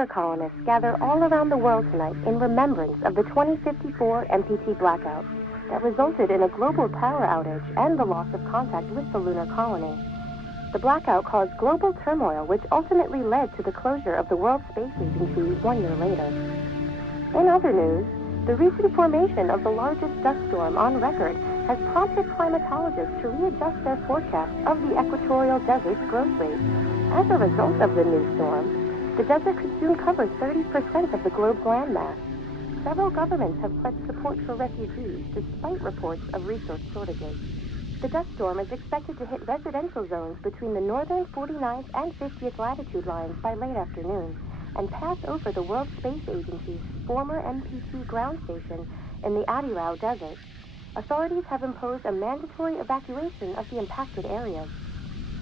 lunar colonists gather all around the world tonight in remembrance of the 2054 MPT blackout that resulted in a global power outage and the loss of contact with the lunar colony. The blackout caused global turmoil, which ultimately led to the closure of the World Space Agency 1 year later. In other news, the recent formation of the largest dust storm on record has prompted climatologists to readjust their forecast of the equatorial desert's growth rate. As a result of the new storm, the desert could soon cover 30% of the globe's landmass. Several governments have pledged support for refugees despite reports of resource shortages. The dust storm is expected to hit residential zones between the northern 49th and 50th latitude lines by late afternoon and pass over the World Space Agency's former MPT ground station in the Adirau Desert. Authorities have imposed a mandatory evacuation of the impacted areas.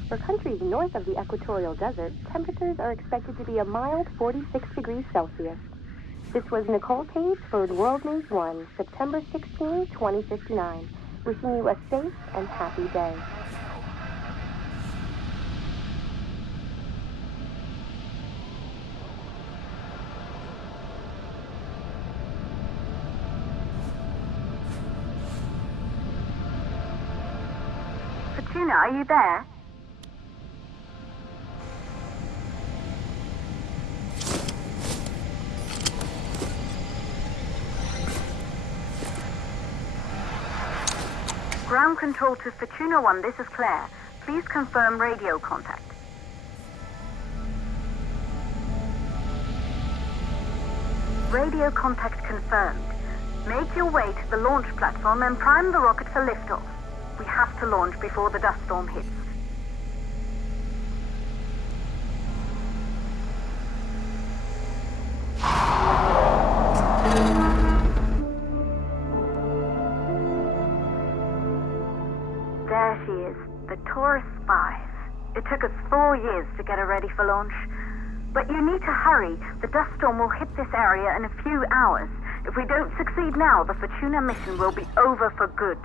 For countries north of the equatorial desert, temperatures are expected to be a mild 46 degrees Celsius. This was Nicole Page for World News 1, September 16, 2059. Wishing you a safe and happy day. Fortuna, are you there? Ground control to Fortuna 1, this is Claire. Please confirm radio contact. Radio contact confirmed. Make your way to the launch platform and prime the rocket for liftoff. We have to launch before the dust storm hits. There she is, the Taurus 5. It took us 4 years to get her ready for launch. But you need to hurry. The dust storm will hit this area in a few hours. If we don't succeed now, the Fortuna mission will be over for good.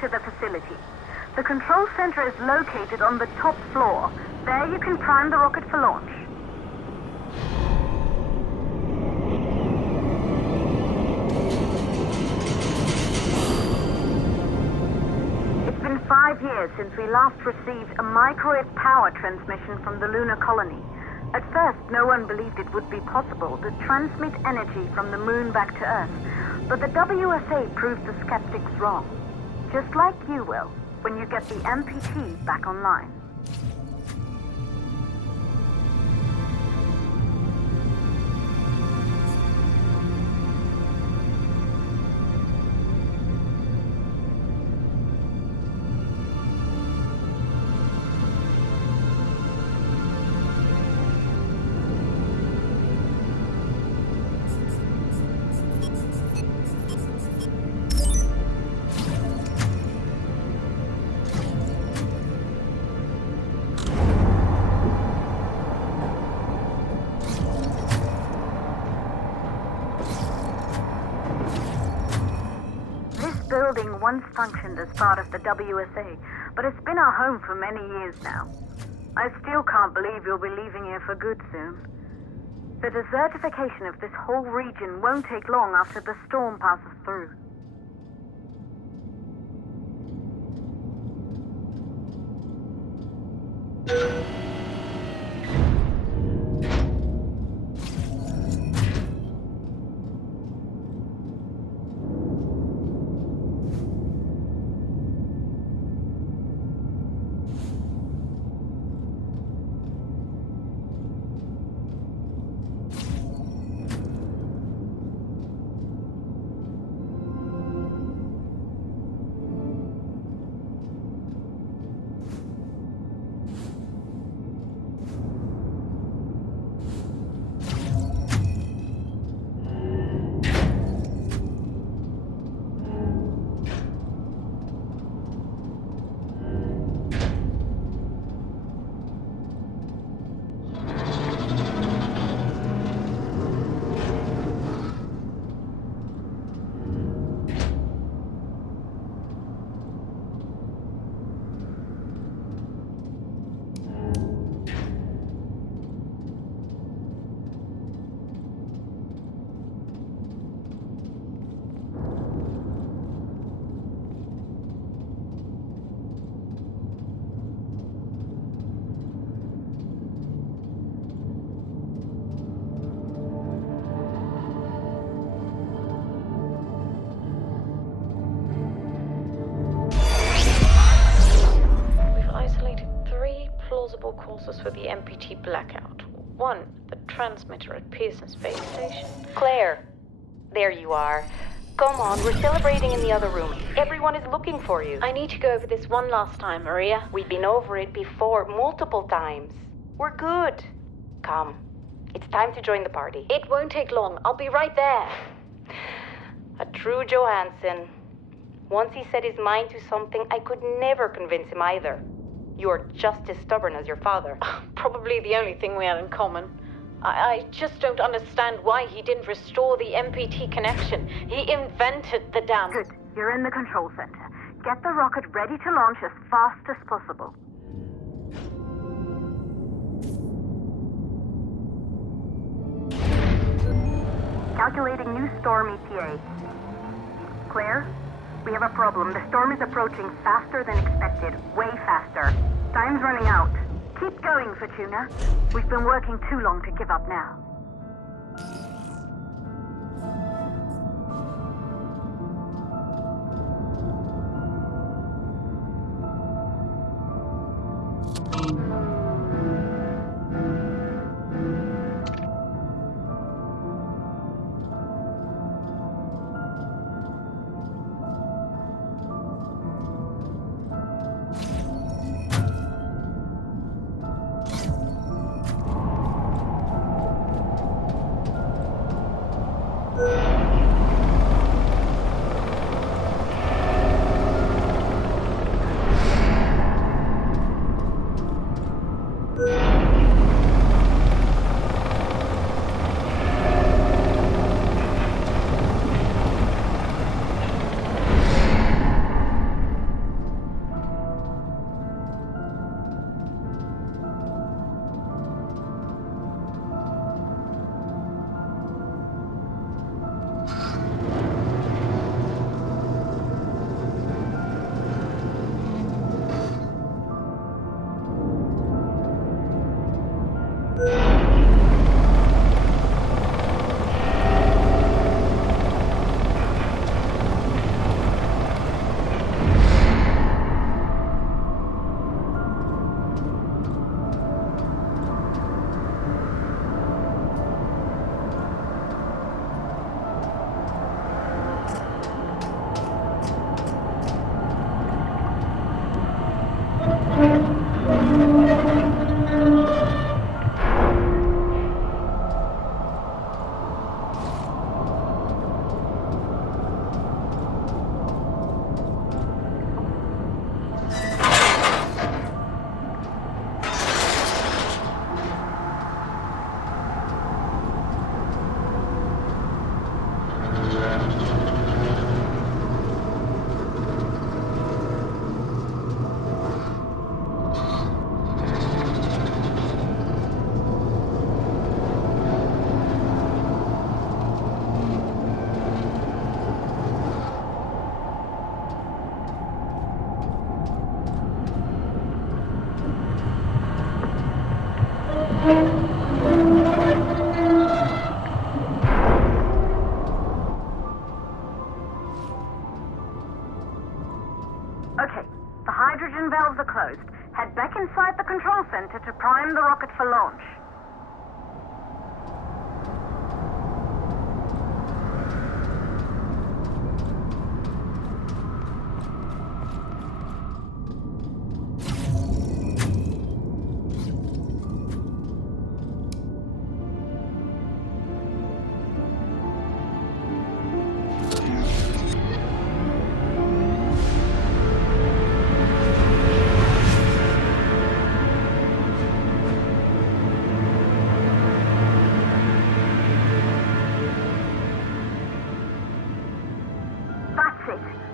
To the facility. The control center is located on the top floor. There you can prime the rocket for launch. It's been 5 years since we last received a microwave power transmission from the lunar colony. At first, no one believed it would be possible to transmit energy from the moon back to Earth, but the WSA proved the skeptics wrong. Just like you will, when you get the MPT back online. building once functioned as part of the WSA, but it's been our home for many years now. I still can't believe you'll be leaving here for good soon. The desertification of this whole region won't take long after the storm passes through. Causes for the MPT blackout. 1, the transmitter at Pearson Space Station. Claire, there you are. Come on, we're celebrating in the other room. Everyone is looking for you. I need to go over this one last time, Maria. We've been over it before, multiple times. We're good. Come, it's time to join the party. It won't take long. I'll be right there. A true Johansson. Once he set his mind to something, I could never convince him either. You're just as stubborn as your father. Probably the only thing we had in common. I just don't understand why he didn't restore the MPT connection. He invented the damn... Good. You're in the control center. Get the rocket ready to launch as fast as possible. Calculating new storm ETA. Claire? We have a problem. The storm is approaching faster than expected. Way faster. Time's running out. Keep going, Fortuna. We've been working too long to give up now. Okay, the hydrogen valves are closed. Head back inside the control center to prime the rocket for launch.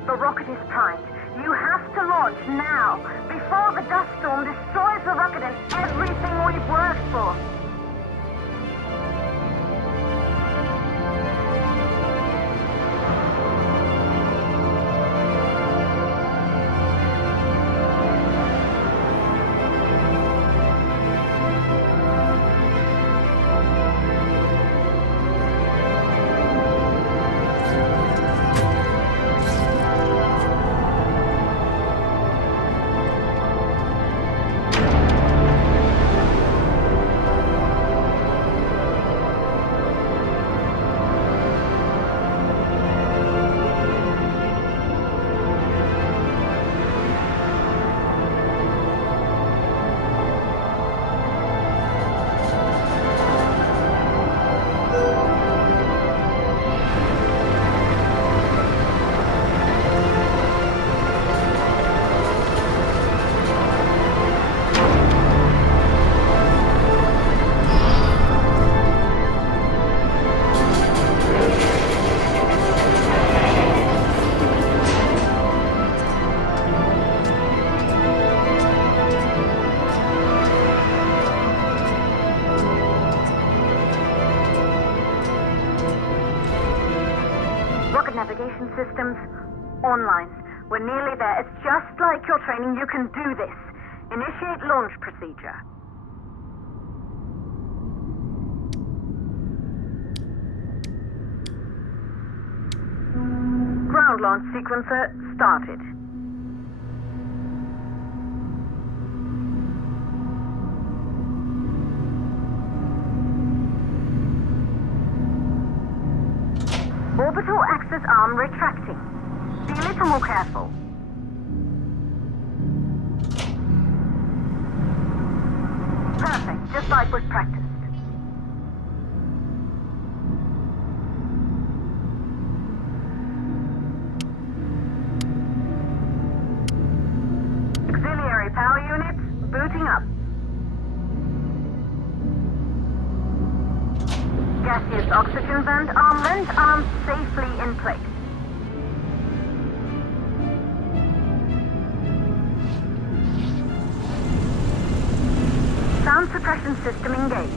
The rocket is primed. You have to launch now, before the dust storm destroys the rocket and everything we've worked for. Navigation systems online. We're nearly there. It's just like your training. You can do this. Initiate launch procedure. Ground launch sequencer started. Orbital axis arm retracting. Be a little more careful. Perfect, just like was practiced. Auxiliary power units booting up. Gaseous oxygen vent arms safely in place. Sound suppression system engaged.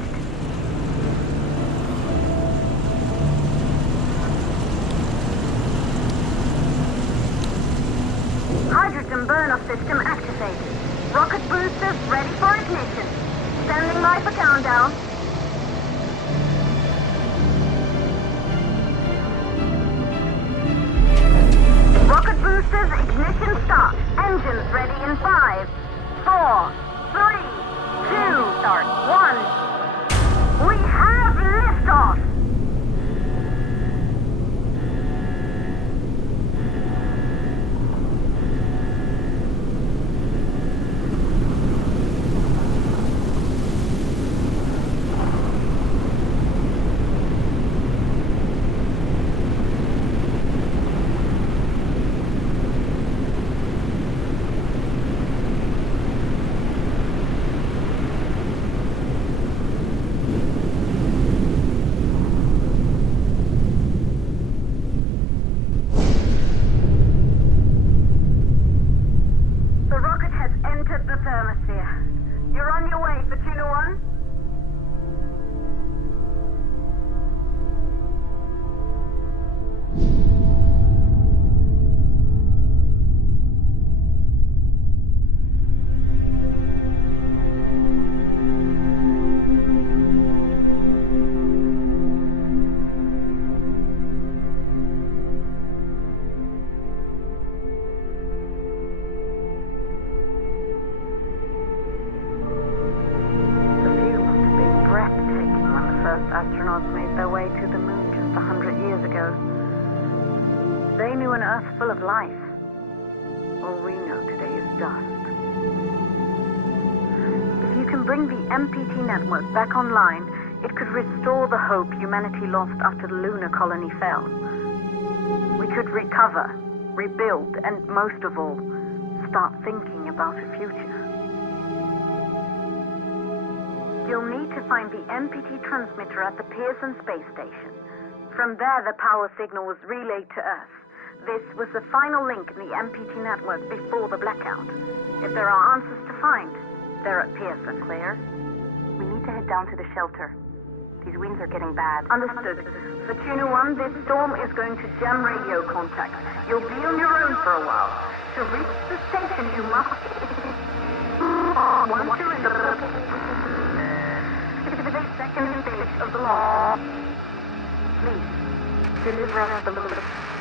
Hydrogen burn-off system activated. Rocket boosters ready for ignition. Standing by for countdown. Rocket boosters, ignition start. Engines ready in 5, 4, 3, 2, start, 1. We have liftoff! Earth full of life. All we know today is dust. If you can bring the MPT network back online, it could restore the hope humanity lost after the lunar colony fell. We could recover, rebuild, and most of all, start thinking about a future. You'll need to find the MPT transmitter at the Pearson space station. From there, the power signal was relayed to Earth. This was the final link in the MPT network before the blackout. If there are answers to find, they're at Pearson. Claire, we need to head down to the shelter. These winds are getting bad. Understood. Fortuna 1, this storm is going to jam radio contact. You'll be on your own for a while. To reach the station, you must... Once you're in the... second stage of the launch. Please, deliver us the loop.